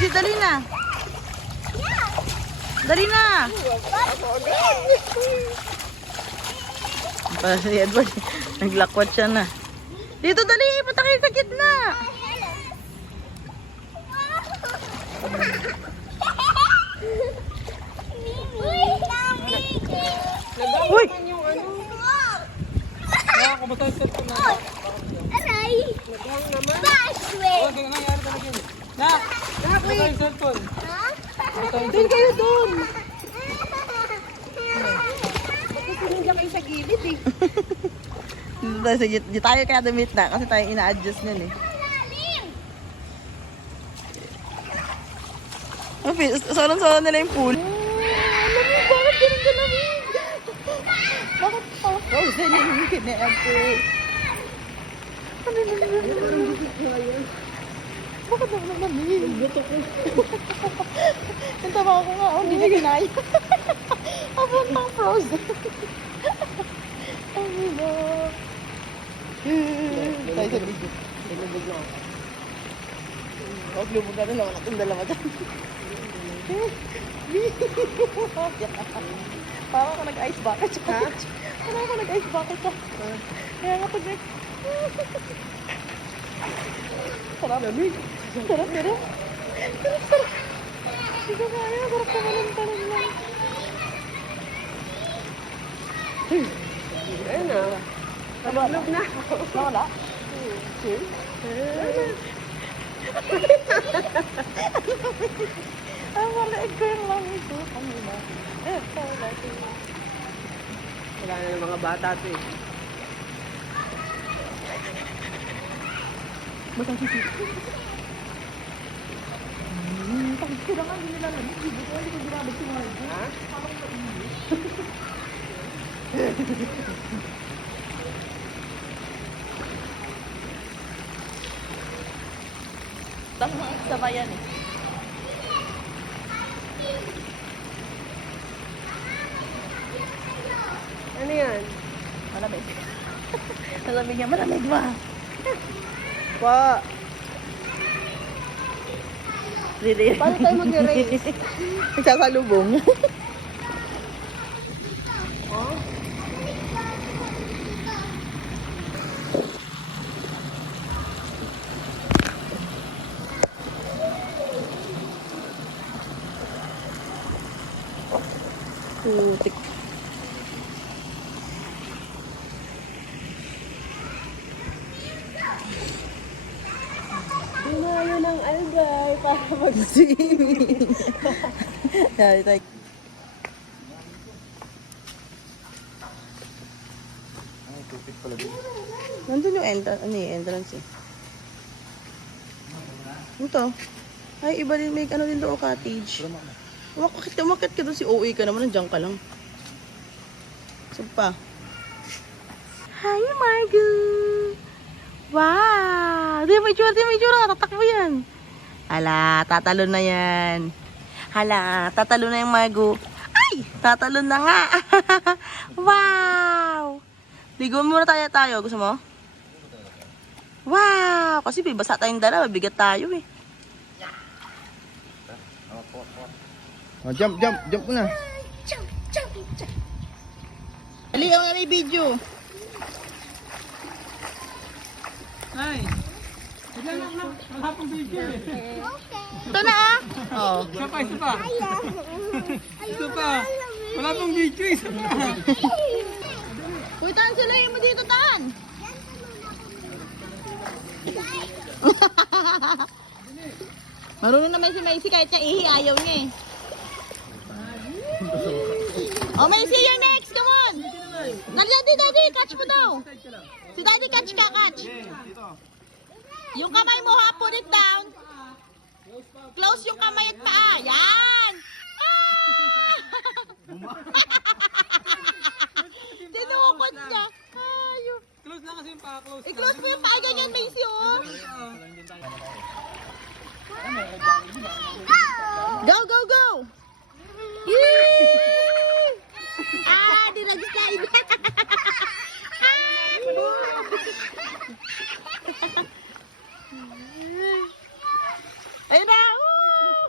Macy, dali na. Dali na. Si Edward, naglakwat siya na. Dito, dali. Punta kayo sa gitna. Uy! Kamusta sa ito na? Aray! Naghang naman. Baswe! Oh, ganyan nangyari talaga yun. Kamusta yung cellphone? Doon kayo doon. Sinundan kayo sa gilid eh. Di tayo kaya damit na kasi tayo ina-adjust nun eh. Solong-solo nila yung pool. Lamig, bakit ganun ka lamig? Bakit pa? Frozen yung kinaante. Bakit naman lamig? Buto ko. Yung tama ko nga, hindi na kinaya. Abang pang frozen. Ang iba. Tayo sa video. Lumubog na ako. Huwag lumubog na naman natin dalawa dyan. Parang ako nag-ice bucket siya. Parang ako nag-ice bucket siya. Kaya nga pag sarap. Lamig. Sarap, sarap. Sarap, sarap. Hindi ko kaya. Sarap ka malang lang. Ayun na. Nalulog na. Wala? Chill? Ang maliit ko yung lamig ko. Kanina. Wala na ng mga bata ito eh. Basang sisip. Takot ko na nga, hindi nila lamig. Hindi ko ginabag si Margo. Ha? Parang mainit. Tama, sabayan eh. Ano yan? Malamig. Malamig yan, malamig ba? Pa. Really? Paano tayo mag-race? Nagsasalubong. Oh? Putik. Dumayo ng algar para Swimming. Yari tayo. Ay, tupit pala din. Nandun yung entrance eh. Ito. Ay, iba din, may ano din doon, cottage. Umakit ka doon, si OA ka naman, nandiyan ka lang. Saan pa? Hi, Margo! Wow! Di, may tsura, tatakbo yan. Hala, tatalon na yan. Hala, tatalon na yung Margo. Ay! Tatalon na nga! Wow! Ligo muna tayo. Gusto mo? Wow! Kasi bibasa tayong dalawa, bigat tayo eh. Oh, jump na. Jump! Ali, ang may video. Ay! Wala pang video eh. Ito na ah! Oo. Isa pa. Isa pa. Wala pang video eh. Isa pa. Uy, Tan, sila mo dito, Tan! Marunong naman si Macy kahit niya ihi, ayaw niya eh. Oh, Macy, you're next! Come on! Daddy, catch mo daw! Si Daddy, catch ka, catch! Yung kamay mo, ha, put it down! Close yung kamay at paa! Yan! Ah! Tinukot niya! Ayun! Close lang kasi yung pa-close. I-close mo yung paa, ganyan, Macy, oh! Go, go, go! Yee! Ah, di nag-slide. Ayun na! Woo!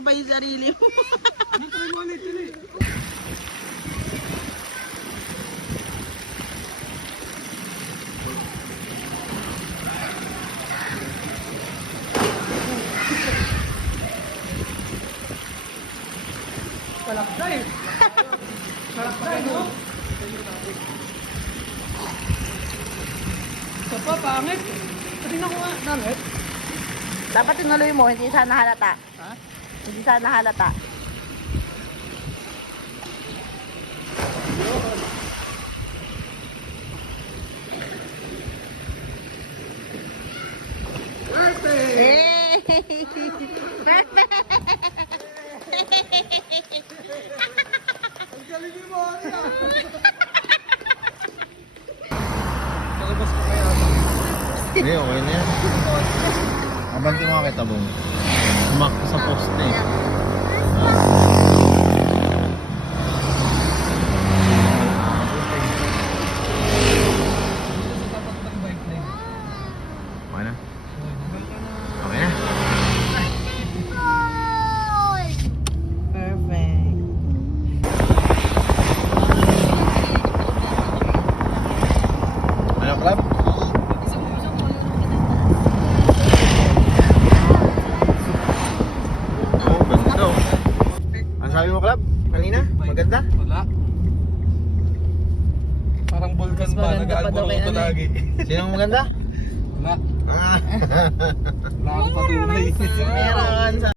mo pa yung sarili mo. Dito mo ulit, dili. Kalakday. Kalakday, no? Ito pa, pangit. Tingnan ko nga, pangit. Dapat tinuloy mo, hindi sana halata. Ha? Hindi sana halata. Perfect! Hey! Perfect! Ang galing ni Maria! Talabas ko kaya ata. Hindi, okay na yan. Abanti mo kita, Bong. Sumak sa poste. Dapat ng bike na yun. Okay na? Okay na? Perfect. Ano, club? Oh, ganda oh. Ano sabi mo, club? Kanina? Maganda? Wala. Parang vulkan Mas pa, maganda pa daw nag-aalboro kay ko ano eh. lagi. Sinong maganda? Wala. Ah. Wala akong patunay. Meron.